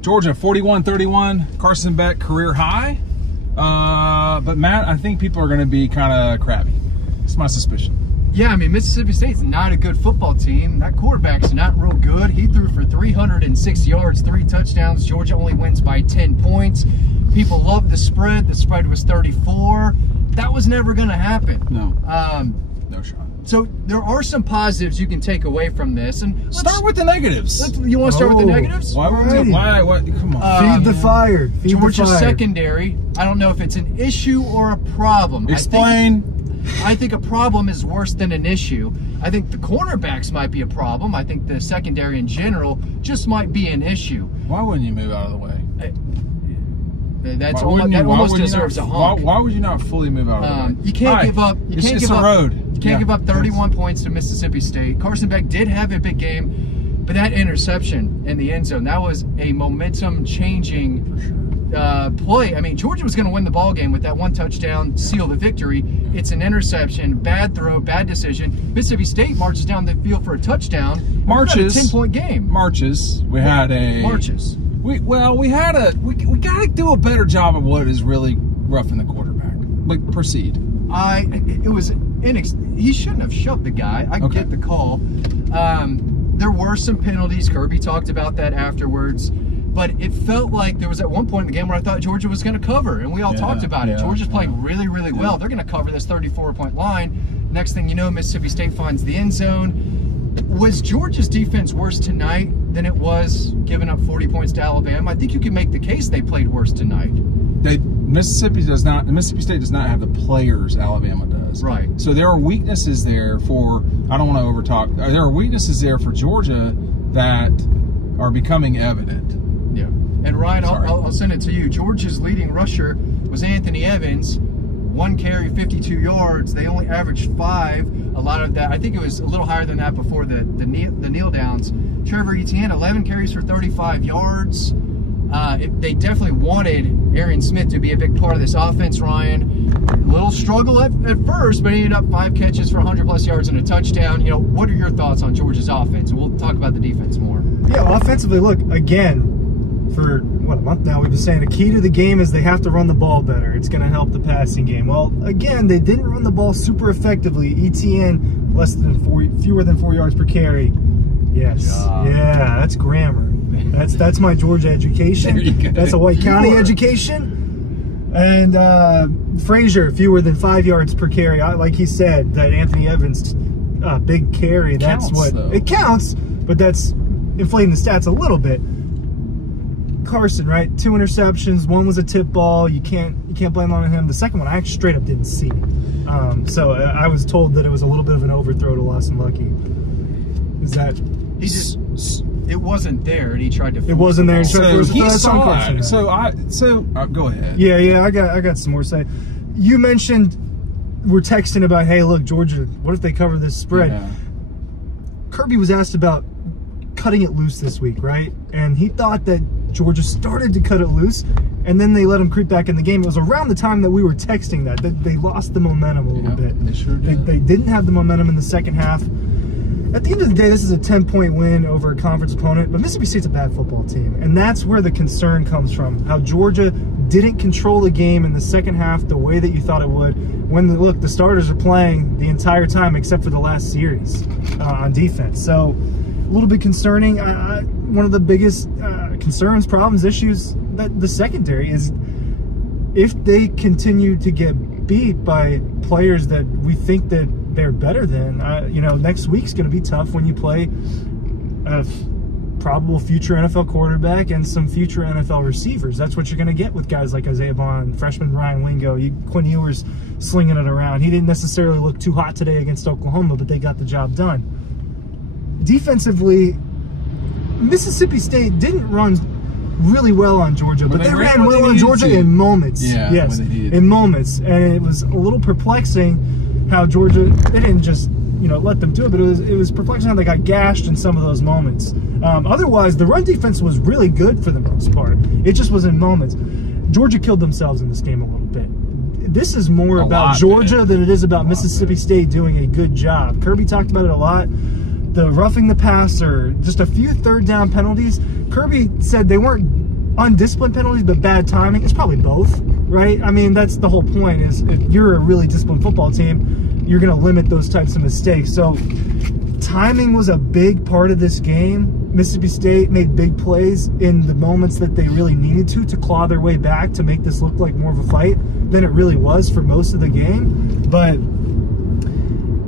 Georgia 41-31, Carson Beck career high. But Matt, I think people are going to be kind of crabby. It's my suspicion. Yeah, I mean, Mississippi State's not a good football team. That quarterback's not real good. He threw for 306 yards, 3 touchdowns. Georgia only wins by 10 points. People love the spread. The spread was 34. That was never going to happen. No. No shot. So there are some positives you can take away from this. And start with the negatives. You want to start with the negatives? Why? Come on. Feed the fire. Feed Georgia's the fire. secondary. I don't know if it's an issue or a problem. Explain. I think a problem is worse than an issue. I think the cornerbacks might be a problem. I think the secondary in general just might be an issue. Why wouldn't you move out of the way? That almost deserves a honk. Why would you not fully move out of the way? You can't give up. You can't give up 31 points to Mississippi State. Carson Beck did have a big game, but that interception in the end zone, that was a momentum-changing play. I mean, Georgia was going to win the ball game with that 1 touchdown, seal the victory. It's an interception, bad throw, bad decision. Mississippi State marches down the field for a touchdown. Marches. 10-point game. Marches. We got to do a better job of what is really roughing the quarterback. Like, proceed. He shouldn't have shoved the guy. I get the call. There were some penalties. Kirby talked about that afterwards. But it felt like there was at one point in the game where I thought Georgia was going to cover, and we all talked about it. Georgia's playing really, really well. They're going to cover this 34-point line. Next thing you know, Mississippi State finds the end zone. Was Georgia's defense worse tonight than it was giving up 40 points to Alabama? I think you can make the case they played worse tonight. Mississippi State does not have the players Alabama does. Right. So there are weaknesses there for, I don't want to overtalk, there are weaknesses there for Georgia that are becoming evident. Yeah. And Ryan, I'll send it to you. Georgia's leading rusher was Anthony Evans. 1 carry, 52 yards. They only averaged 5. A lot of that, I think it was a little higher than that before the kneel downs. Trevor Etienne, 11 carries for 35 yards. They definitely wanted Arian Smith to be a big part of this offense, Ryan. A little struggle at first, but he ended up 5 catches for 100-plus yards and a touchdown. You know, what are your thoughts on Georgia's offense? We'll talk about the defense more. Yeah, well, offensively, look, again, for what, a month now, we've been saying the key to the game is they have to run the ball better. It's going to help the passing game. Well, again, they didn't run the ball super effectively. ETN, fewer than 4 yards per carry. Yes. Yeah, that's grammar. That's my Georgia education. That's a White County education. And Frazier, fewer than 5 yards per carry. Like he said, that Anthony Evans big carry. That's it counts, but that's inflating the stats a little bit. Carson, right? 2 interceptions. 1 was a tip ball. You can't blame on him. The second one I actually straight up didn't see. So I was told that it was a little bit of an overthrow to Lawson Lucky. Is that it wasn't there, and he tried to. It wasn't there. So he saw it. So go ahead. Yeah. I got some more to say. You mentioned we're texting about, hey, look, Georgia. What if they cover this spread? Yeah. Kirby was asked about cutting it loose this week, right? And he thought that Georgia started to cut it loose, and then they let him creep back in the game. It was around the time that we were texting that they lost the momentum a little bit. They sure did. They didn't have the momentum in the second half. At the end of the day, this is a 10-point win over a conference opponent, but Mississippi State's a bad football team, and that's where the concern comes from, how Georgia didn't control the game in the second half the way that you thought it would, when, look, the starters are playing the entire time except for the last series on defense. So, a little bit concerning. One of the biggest concerns, problems, issues that the secondary is if they continue to get beat by players that we think that they're better than, next week's going to be tough when you play a probable future NFL quarterback and some future NFL receivers. That's what you're going to get with guys like Isaiah Bond, freshman Ryan Wingo, Quinn Ewers slinging it around. He didn't necessarily look too hot today against Oklahoma, but they got the job done. Defensively, Mississippi State didn't run really well on Georgia, but they ran well on Georgia in moments. Yeah, yes, in moments. And it was a little perplexing how Georgia, they didn't just, let them do it, but it was perplexing how they got gashed in some of those moments. Otherwise, the run defense was really good for the most part. It just was in moments. Georgia killed themselves in this game a little bit. This is more about Georgia than it is about Mississippi State doing a good job. Kirby talked about it a lot. The roughing the passer, just a few third down penalties. Kirby said they weren't undisciplined penalties, but bad timing. It's probably both, right? I mean, that's the whole point, is if you're a really disciplined football team, you're going to limit those types of mistakes. So timing was a big part of this game. Mississippi State made big plays in the moments that they really needed to claw their way back to make this look like more of a fight than it really was for most of the game. But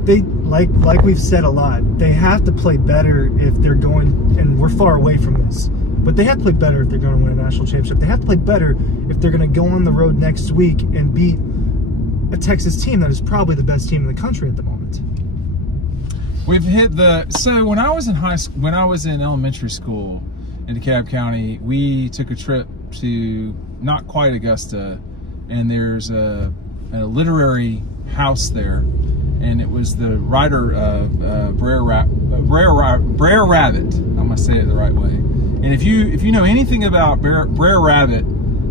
they, like we've said a lot, they have to play better if they're going, and we're far away from this, but they have to play better if they're going to win a national championship. They have to play better if they're going to go on the road next week and beat a Texas team that is probably the best team in the country at the moment. We've hit the, so when I was in when I was in elementary school in DeKalb County, we took a trip to not quite Augusta, and there's a literary house there, and it was the writer Brer Rabbit. I'm gonna say it the right way. And if you know anything about Brer Rabbit,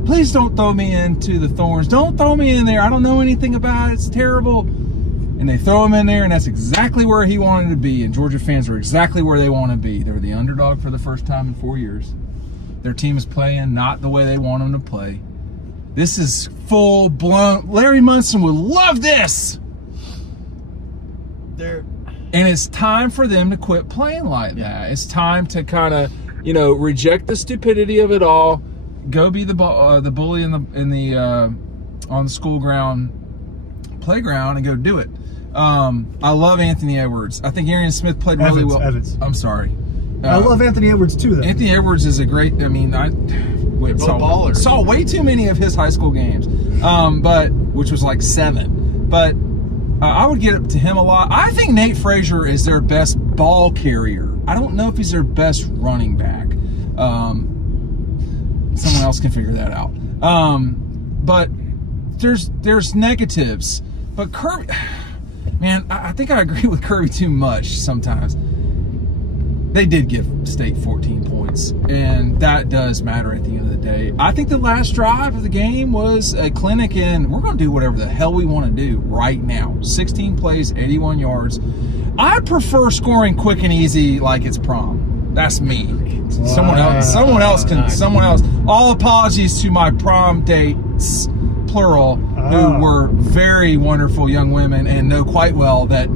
please don't throw me into the thorns. Don't throw me in there. I don't know anything about it. It's terrible. And they throw him in there, and that's exactly where he wanted to be. And Georgia fans are exactly where they want to be. They're the underdog for the first time in 4 years. Their team is playing not the way they want them to play. This is full-blown. Larry Munson would love this. And it's time for them to quit playing like that. It's time to kind of, you know, reject the stupidity of it all. Go be the bully on the school playground and go do it. I love Anthony Edwards. I think Arian Smith played really well. Evans. I'm sorry. I love Anthony Edwards too, though. Anthony Edwards is a great. I mean, saw way too many of his high school games, which was like 7. But I would get up to him a lot. I think Nate Frazier is their best ball carrier. I don't know if he's their best running back. Someone else can figure that out. But there's negatives. But Kirby, man, I think I agree with Kirby too much sometimes. They did give State 14 points, and that does matter at the end of the day. I think the last drive of the game was a clinic in, we're going to do whatever the hell we want to do right now. 16 plays, 81 yards. I prefer scoring quick and easy like it's prom. That's me. Someone else. All apologies to my prom dates, plural, who were very wonderful young women and know quite well that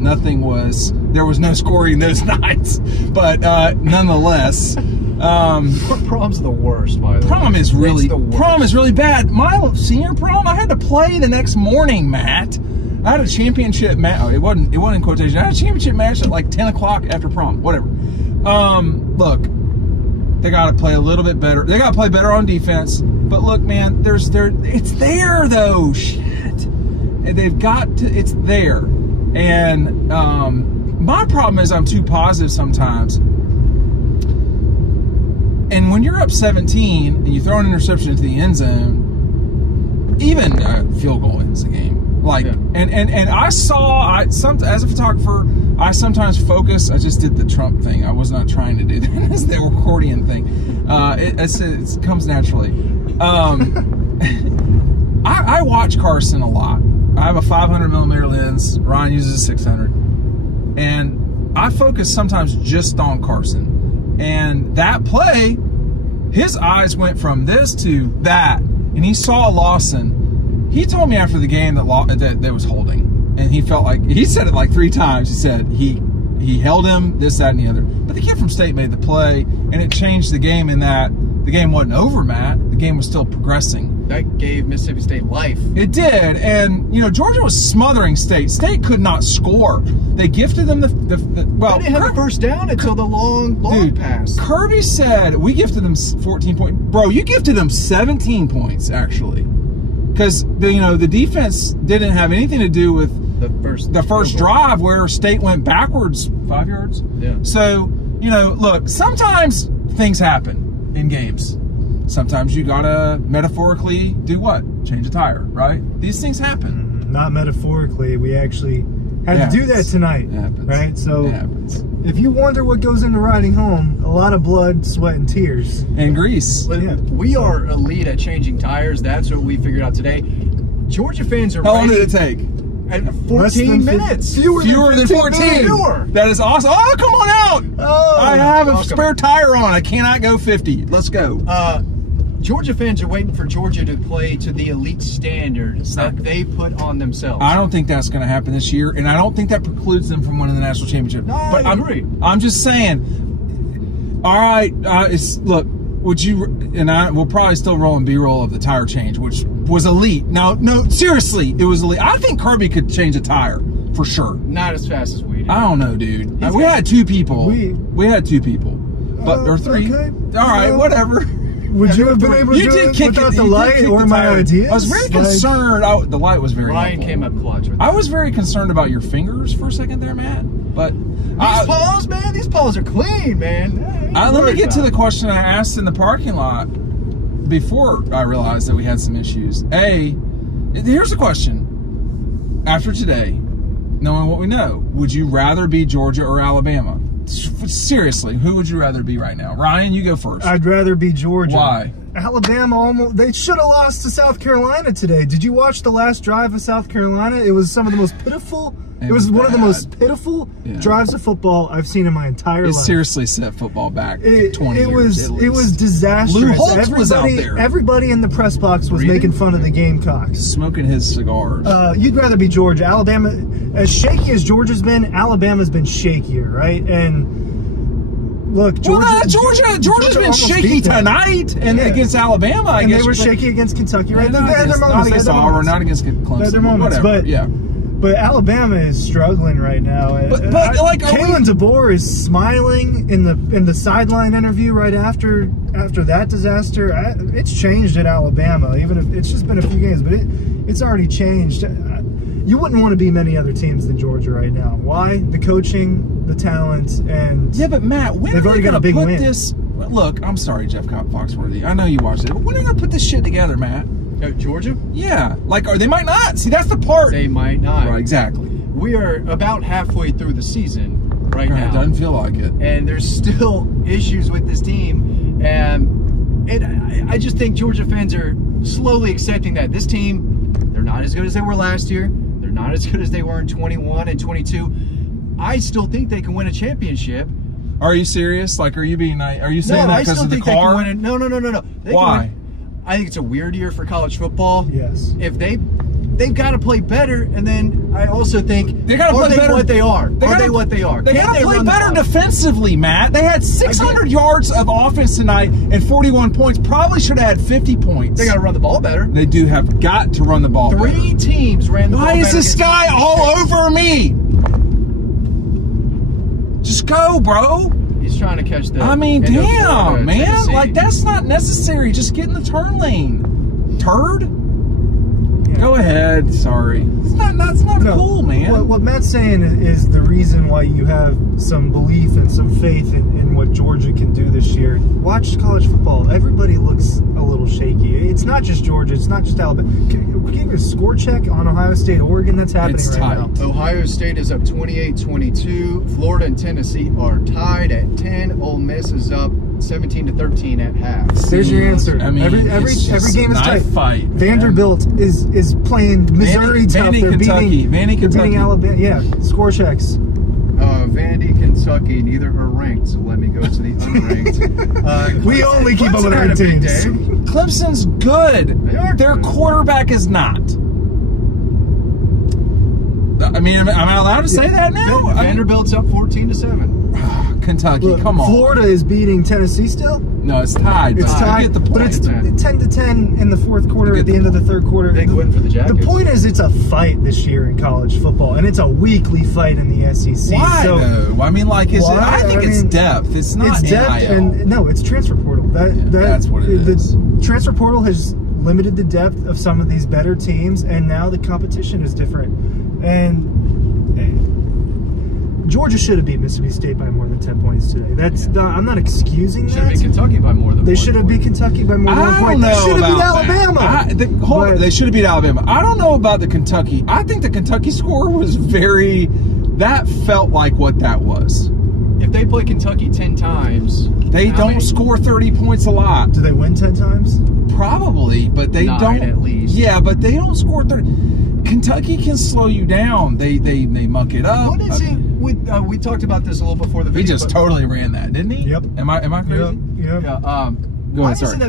there was no scoring those nights. But nonetheless, prom's the worst, by the way. Prom is really bad. My senior prom, I had to play the next morning, Matt. I had a championship match. Oh, it wasn't in quotation. I had a championship match at like 10 o'clock after prom. Whatever. Look, they got to play a little bit better. They got to play better on defense. But look, man, it's there though. Shit, they've got to. It's there. And my problem is I'm too positive sometimes. And when you're up 17 and you throw an interception into the end zone, even a field goal ends the game. Like, and I saw, as a photographer, I sometimes focus. I just did the Trump thing. I was not trying to do that. It's the accordion thing. It comes naturally. I watch Carson a lot. I have a 500mm lens. Ryan uses a 600, and I focus sometimes just on Carson. And that play, his eyes went from this to that, and he saw Lawson. He told me after the game that was holding, and he felt like, he said it like 3 times. He said he held him, this, that, and the other. But the kid from State made the play, and it changed the game in that the game wasn't over, Matt. The game was still progressing. That gave Mississippi State life. It did, and you know, Georgia was smothering State. State could not score. They gifted them well. They didn't have a first down until the long pass. Kirby said we gifted them 14 points. Bro, you gifted them 17 points actually, because the defense didn't have anything to do with the first drive where State went backwards 5 yards. Yeah. So look, sometimes things happen in games. Sometimes you gotta metaphorically do what? Change a tire, right? These things happen. Not metaphorically. We actually had to do that tonight, right? So if you wonder what goes into riding home, a lot of blood, sweat, and tears. And grease. We are elite at changing tires. That's what we figured out today. Georgia fans are How long did it take? At 14 minutes. Fewer than 14. That is awesome. Oh, come on out. I have a spare tire on. I cannot go 50. Let's go. Georgia fans are waiting for Georgia to play to the elite standards that they put on themselves. I don't think that's going to happen this year, and I don't think that precludes them from winning the national championship. No, but I agree. I'm just saying. All right, look. Would you? And we'll probably still roll B-roll of the tire change, which was elite. Now, no, seriously, it was elite. I think Kirby could change a tire for sure. Not as fast as we did. I don't know, dude. We had 2 people. We had 2 people, but or 3. Okay. All right, whatever. Would you have been able to do it without the light or my ideas? I was very concerned. The light was very Ryan helpful. came up clutch. I was very concerned about your fingers for a second there, Matt. But these paws, man, these paws are clean, man. Let me get to the question I asked in the parking lot before I realized that we had some issues. Here's the question. After today, knowing what we know, would you rather be Georgia or Alabama? Seriously, who would you rather be right now? Ryan, you go first. I'd rather be Georgia. Why? Alabama they should have lost to South Carolina today. Did you watch the last drive of South Carolina? It was some of the most pitiful. It was one of the most pitiful drives of football I've seen in my entire life. It seriously set football back 20 years. It was disastrous. Lou Holtz was out there. Everybody in the press box was making fun of the Gamecocks. Smoking his cigars. You'd rather be Georgia. Alabama, as shaky as Georgia's been, Alabama's been shakier, right? And look, Georgia's been shaky tonight and against Alabama. I guess they were shaky against Kentucky, right? Not against Auburn, not against Clemson. Whatever. But Alabama is struggling right now. But like Kalen DeBoer is smiling in the sideline interview right after that disaster. It's changed at Alabama, even if it's just been a few games, but it's already changed. You wouldn't want to be many other teams than Georgia right now. Why? The coaching, the talent, and but Matt, when they've already got a big win. Look, I'm sorry, Jeff Foxworthy. I know you watched it, but when are they going to put this shit together, Matt? Georgia? Yeah, or they might not. See, that's the part. They might not. Right, exactly. We are about halfway through the season right now. It doesn't feel like it. And there's still issues with this team. And I just think Georgia fans are slowly accepting that this team, they're not as good as they were last year. They're not as good as they were in 21 and 22. I still think they can win a championship. Are you serious? Are you being nice? Are you saying that because of the car? They can win it. No. Why? I think it's a weird year for college football. Yes. If they've got to play better, and then I also think they got to play better. What they are? Are they what they are? They got to play better defensively, Matt. They had 600 yards of offense tonight and 41 points. Probably should have had 50 points. They got to run the ball better. They do have got to run the ball better. 3 teams ran the ball better. Why is this guy all over me? Just go, bro. He's trying to catch the. I mean, damn, man. Tennessee. That's not necessary. Just get in the turn lane. Turd? Yeah. Go ahead. Sorry. That's not cool, man. What Matt's saying is the reason why you have some belief and some faith in what Georgia can do this year. Watch college football. Everybody looks a little shaky. It's not just Georgia. It's not just Alabama. Can we give a score check on Ohio State, Oregon? That's happening right now. Ohio State is up 28-22. Florida and Tennessee are tied at 10. Ole Miss is up 17-13 at half. There's your answer. I mean, every game is tight. Fight, Vanderbilt is playing Missouri tough. They're beating Alabama. Yeah, score checks. Vandy, Kentucky, neither are ranked, so let me go to the unranked. We only keep up with our teams. Clemson's good. Their quarterback is not. I mean, am I allowed to say that now? Vanderbilt's up 14-7. Kentucky, come on. Florida is beating Tennessee still? No, it's tied. It's tied. You get the point. But it's 10-10 in the fourth quarter, at the end of the third quarter. Big win for the Jackets. The point is, it's a fight this year in college football, and it's a weekly fight in the SEC. Why though? I mean, I think it's depth. It's not it's depth, NIL. and no, it's transfer portal. That's what it is. The transfer portal has limited the depth of some of these better teams, and now the competition is different. And Georgia should have beat Mississippi State by more than 10 points today. I'm not excusing that. Should have beat Kentucky by more than 1 point. They should have beat Kentucky by more than 1 point. They should have beat Alabama. They should have beat Alabama. I don't know about the Kentucky. I think the Kentucky score was that felt like what that was. If they play Kentucky 10 times, they don't score 30 points a lot. Do they win 10 times? Probably, but they 9 don't. At least. Yeah, but they don't score 30. Kentucky can slow you down. They muck it up. What is it with? We talked about this a little before the video. He just totally ran that, didn't he? Yep. Am I crazy? Yep. Yeah. Go ahead. Sorry.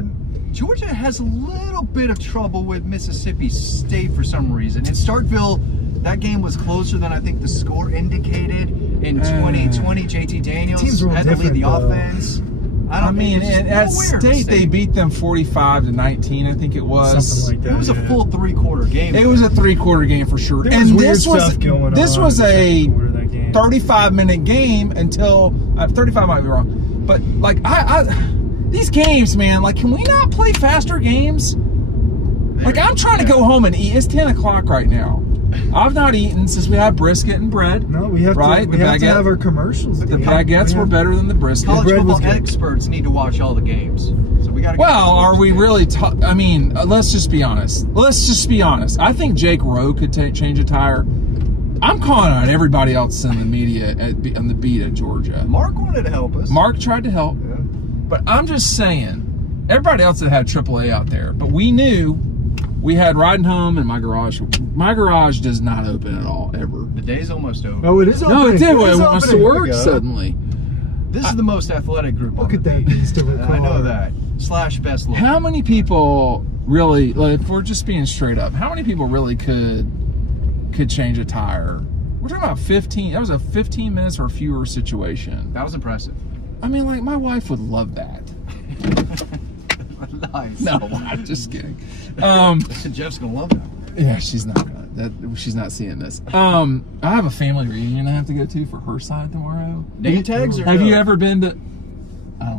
Georgia has a little bit of trouble with Mississippi State for some reason. In Starkville, that game was closer than I think the score indicated. In 2020, JT Daniels had to lead the offense. I mean, at State, they beat them 45-19, I think it was. Something like that. It was a full three-quarter game. It was a three-quarter game for sure. And this was a 35-minute game until 35 might be wrong, but like these games, man. Like, can we not play faster games? Like, I'm trying to go home and eat. It's 10 o'clock right now. I've not eaten since we had brisket and bread. No, we have right? We have to have our commercials. The baguettes were better than the brisket. College football experts need to watch all the games, so we got to. Well, are we really? I mean, let's just be honest. Let's just be honest. I think Jake Rowe could change a tire. I'm calling out everybody else in the media on the beat at Georgia. Mark wanted to help us. Mark tried to help, but I'm just saying, everybody else that had AAA out there, but we knew. We had riding home in my garage. My garage does not open at all, ever. The day's almost over. Oh, it is opening. No, it did. It wants to work suddenly. This is the most athletic group. Look at that beast of a car. I know that. / best looking. How many people really, like, if we're just being straight up, how many people really could change a tire? We're talking about 15. That was a 15 minutes or fewer situation. That was impressive. I mean, like, my wife would love that. Nice. No, I'm just kidding. Jeff's gonna love that. Yeah, she's not gonna. She's not seeing this. I have a family reunion I have to go to for her side tomorrow. Name tags? Or have you ever been to?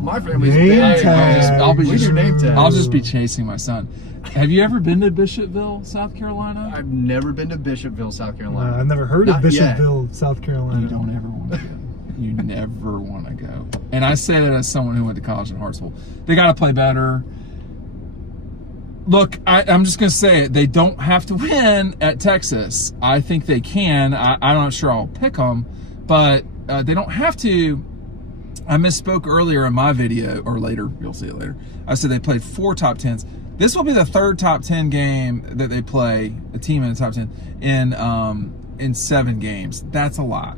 My family's name big. tags. I'll just be chasing my son. Have you ever been to Bishopville, South Carolina? I've never been to Bishopville, South Carolina. I've never heard of Bishopville, South Carolina. You don't ever want to go. You never want to go. And I say that as someone who went to college in Hartsville. They got to play better. Look, I'm just going to say it. They don't have to win at Texas. I think they can. I'm not sure I'll pick them, but they don't have to. I misspoke earlier in my video, or later, you'll see it later. I said they played 4 top 10s. This will be the 3rd top 10 game that they play, a team in the top 10, in 7 games. That's a lot.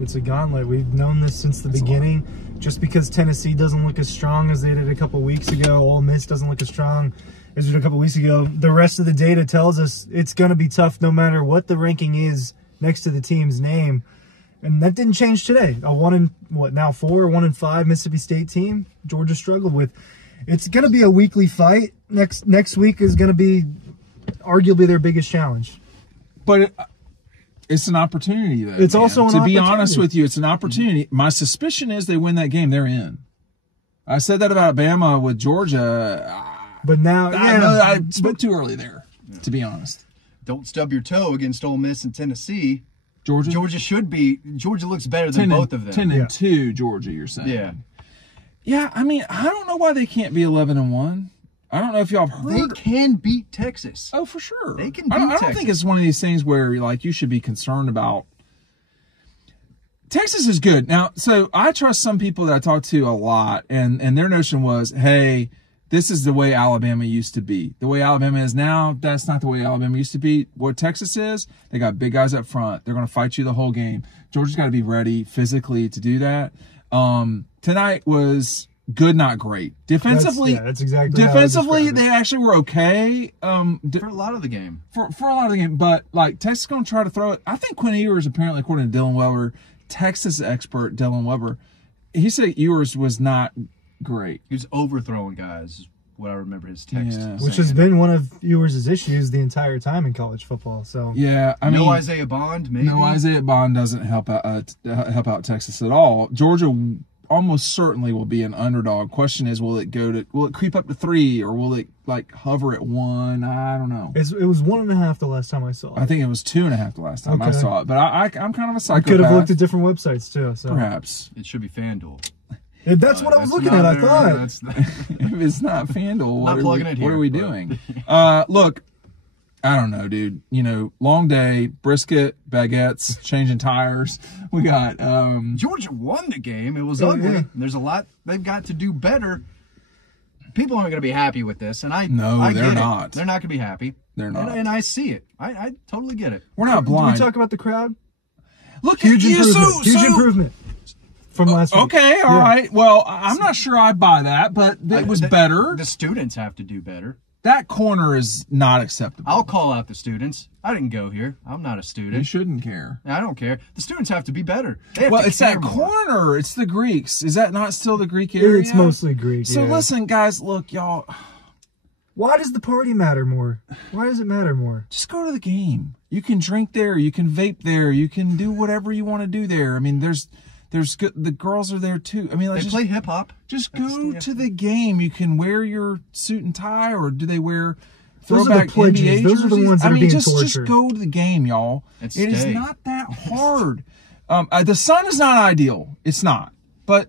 It's a gauntlet. We've known this since the beginning. Just because Tennessee doesn't look as strong as they did a couple weeks ago, Ole Miss doesn't look as strong as it did a couple weeks ago, the rest of the data tells us it's going to be tough no matter what the ranking is next to the team's name. And that didn't change today. A 1-5 Mississippi State team Georgia struggled with. It's going to be a weekly fight. Next week is going to be arguably their biggest challenge. But it's an opportunity, though. It's also an opportunity. To be honest with you, it's an opportunity. My suspicion is they win that game, they're in. I said that about Alabama with Georgia. But now, I spoke too early there, to be honest. Don't stub your toe against Ole Miss and Tennessee. Georgia should be. Georgia looks better than both of them. 10-2, Georgia, you're saying. Yeah. Yeah, I mean, I don't know why they can't be 11-1. I don't know if y'all have heard. They can beat Texas. Oh, for sure. They can beat Texas. I don't think it's one of these things where, like, you should be concerned about. Texas is good. Now, so I trust some people that I talk to a lot, and their notion was, hey, this is the way Alabama used to be. The way Alabama is now, that's not the way Alabama used to be. What Texas is, they got big guys up front. They're going to fight you the whole game. Georgia's got to be ready physically to do that. Tonight was good, not great. Defensively, that's exactly defensively, they actually were okay. For a lot of the game. For a lot of the game. But, like, Texas is going to try to throw it. I think Quinn Ewers, apparently, according to Dylan Weber, Texas expert Dylan Weber, he said Ewers was not great. He was overthrowing guys, what I remember his text. Yeah. Which has been one of Ewers' issues the entire time in college football. So yeah, I mean, no Isaiah Bond, maybe. No Isaiah Bond doesn't help out Texas at all. Georgia almost certainly will be an underdog. Question is, will it creep up to 3, or will it like hover at 1? I don't know. It was 1.5 the last time I saw it. I think it was 2.5 the last time I saw it. But I'm kind of a psychopath. I could have looked at different websites too. So perhaps it should be FanDuel. That's what I was looking at. I thought if it's not FanDuel, what are we doing? Look, I don't know, dude. You know, long day, brisket, baguettes, changing tires. We got Georgia won the game. It was ugly. Yeah. There's a lot they've got to do better. People aren't going to be happy with this, and they're not. They're not going to be happy. They're not, and I see it. I totally get it. We're not blind. Did we talk about the crowd? Look, huge improvement. from last week. Okay, all right. Well, I'm not sure I buy that, but it was better. The students have to do better. That corner is not acceptable. I'll call out the students. I didn't go here. I'm not a student. You shouldn't care. I don't care. The students have to be better. They have Well, to it's care that more. corner. It's the Greeks. Is that not still the Greek area? It's mostly Greek. So yeah. listen, guys, look, y'all. Why does the party matter more? Why does it matter more? Just go to the game. You can drink there. You can vape there. You can do whatever you want to do there. I mean, there's good, the girls are there too. I mean, like, They play hip hop. Just go to the game. You can wear your suit and tie, or do they wear Those are the throwback pledges. NBA Those are the jerseys? ones that are being just tortured. go to the game, y'all. And It is stay. not that hard. The sun is not ideal. It's not. But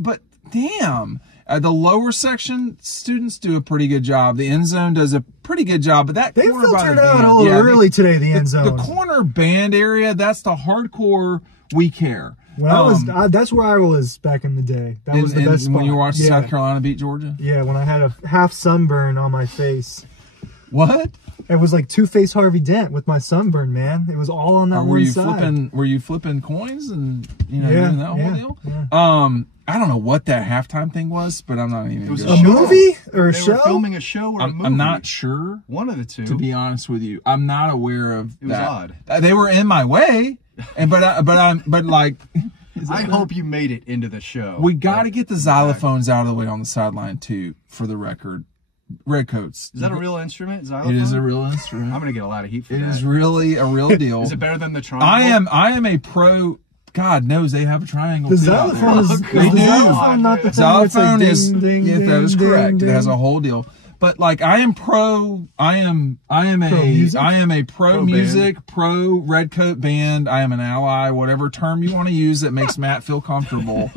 but damn. The lower section students do a pretty good job. The end zone does a pretty good job, but that They corner by filtered the out band, a little early today, the end zone. The corner band area, that's the hardcore we care. When that's where I was back in the day. That was the best spot. When you were watching Yeah. South Carolina beat Georgia? Yeah, when I had a half sunburn on my face. What? It was like Two-Face Harvey Dent with my sunburn, man. It was all on that Or were one you side. Were you flipping coins and doing that whole deal? Yeah. I don't know what that halftime thing was, but I'm not even. It was gonna A show. movie or a They show? were filming a show or a movie. I'm not sure. One of the two. To be honest with you, I'm not aware of It was that. odd. They were in my way, but like. I hope you made it into the show. We got to get the xylophones out of the way on the sideline too, for the record. Redcoats. Is that a real instrument? Xylophone? It is a real instrument. I'm gonna get a lot of heat for It that. is really a real deal. Is it better than the trombone? I am a pro. God knows they have a triangle. The too out there. xylophone is They the do. xylophone not the thing where it's like Xylophone ding, is ding, yeah, that ding, is ding, correct. ding. It has a whole deal. But like I am pro music? pro music, pro redcoat band. I am an ally, whatever term you want to use that makes Matt feel comfortable.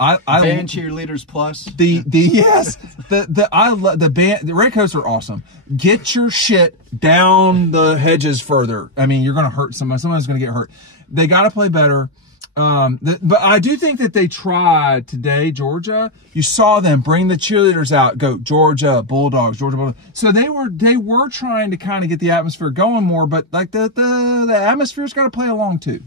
I Band cheerleaders plus. I love the band. The Redcoats are awesome. Get your shit down the hedges further. I mean, you're going to hurt somebody. Someone's going to get hurt. They got to play better. But I do think that they tried today, Georgia. You saw them bring the cheerleaders out, go Georgia Bulldogs, Georgia Bulldogs. So they were trying to kind of get the atmosphere going more, but like the atmosphere's got to play along too.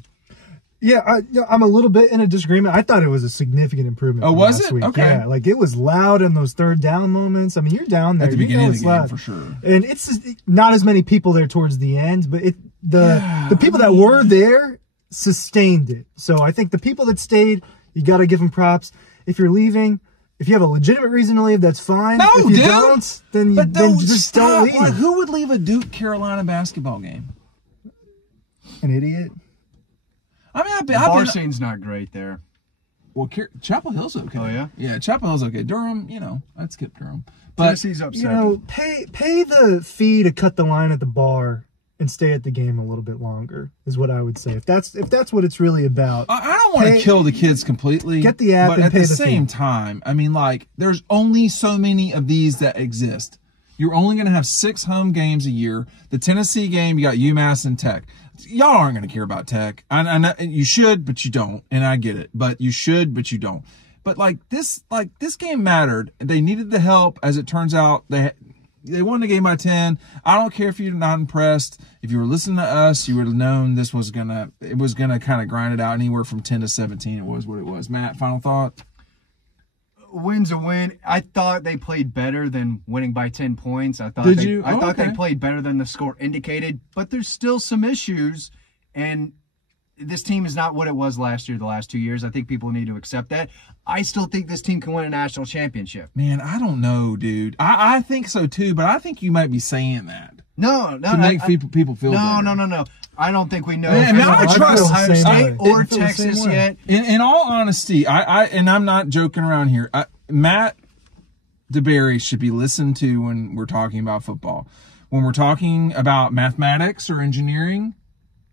Yeah, I'm a little bit in a disagreement. I thought it was a significant improvement. Oh, from was last it? week. Okay. Yeah, like it was loud in those third down moments. I mean, you're down there At the you beginning know of it's the game, loud. for sure. And it's just not as many people there towards the end, but the people that were there sustained it. So I think the people that stayed, you got to give them props. If you're leaving, if you have a legitimate reason to leave, that's fine. No, if you dude. don't, then just stop. don't leave. Like, who would leave a Duke Carolina basketball game? An idiot. I mean, The bar scene's not great there. Well, Chapel Hill's okay. Oh, yeah? Yeah, Chapel Hill's okay. Durham, I'd skip Durham. But Tennessee's upset. Pay the fee to cut the line at the bar and stay at the game a little bit longer is what I would say. If that's what it's really about. I don't want to kill the kids completely. Get the app but and at pay the the same fee. time, I mean, like, there's only so many of these that exist. You're only going to have 6 home games a year. The Tennessee game, you got UMass and Tech. Y'all aren't going to care about Tech. I know you should, but you don't, and I get it. But you should, but you don't. But this game mattered. They needed the help. As it turns out, they won the game by 10. I don't care if you're not impressed. If you were listening to us, you would have known it was gonna kind of grind it out anywhere from 10 to 17. It was what it was. Matt, final thought. Win's a win. I thought they played better than winning by 10 points. I thought they played better than the score indicated, but there's still some issues, and this team is not what it was last year, the last 2 years. I think people need to accept that. I still think this team can win a national championship. Man, I don't know, dude. I think so too, but I think you might be saying that. No. To make people feel better. No. I don't think we know Man, I trust Ohio State or Texas yet. In all honesty, and I'm not joking around here. Matt DeBerry should be listened to when we're talking about football. When we're talking about mathematics or engineering,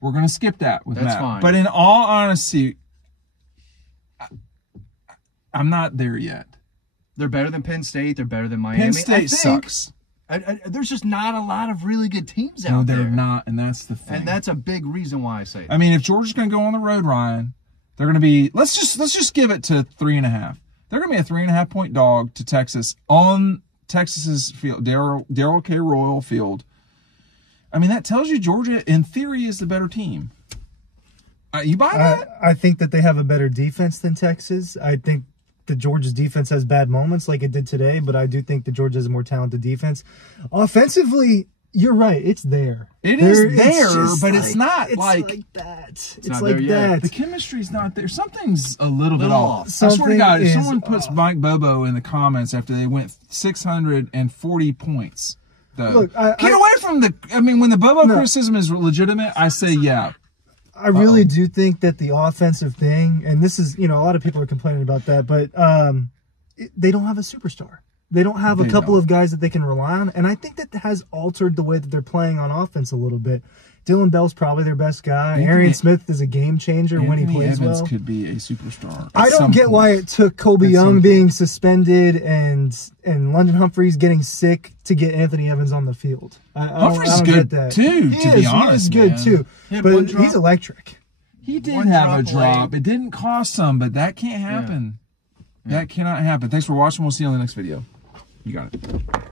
we're going to skip that with Matt. That's fine. But in all honesty, I'm not there yet. They're better than Penn State. They're better than Miami. Penn State sucks. There's just not a lot of really good teams out there. No, they're not, and that's the thing. And that's a big reason why I say that. I mean, if Georgia's going to go on the road, Ryan, they're going to be. Let's just give it to 3.5. They're going to be a 3.5 point dog to Texas on Texas's field, Darrell K. Royal Field. I mean, that tells you Georgia, in theory, is the better team. You buy that? I think that they have a better defense than Texas. I think the Georgia's defense has bad moments like it did today, but I do think that Georgia has a more talented defense. Offensively, you're right. It's there. It is there, but it's not it's like that. It's not like there yet. that. the chemistry's not there. Something's a little bit Little off. off. I swear to Something God, if is someone puts off. Mike Bobo in the comments after they went 640 points, though, Look, get away from the. I mean, when the Bobo criticism is legitimate, I say yeah. I really do think that the offensive thing, and this is, a lot of people are complaining about that, but they don't have a superstar. They don't have a couple of guys that they can rely on, and I think that has altered the way that they're playing on offense a little bit. Dylan Bell's probably their best guy. Arian Smith is a game changer when he plays Evans well. could be a superstar. I don't get why it took Kobe Young being suspended and London Humphreys getting sick to get Anthony Evans on the field. Humphreys I don't is good get that. too, to be honest. He is good man. too, He had but one drop. he's electric. He did One have a drop drop. late. It didn't cost some, but that can't happen. That cannot happen. Thanks for watching. We'll see you on the next video. You got it.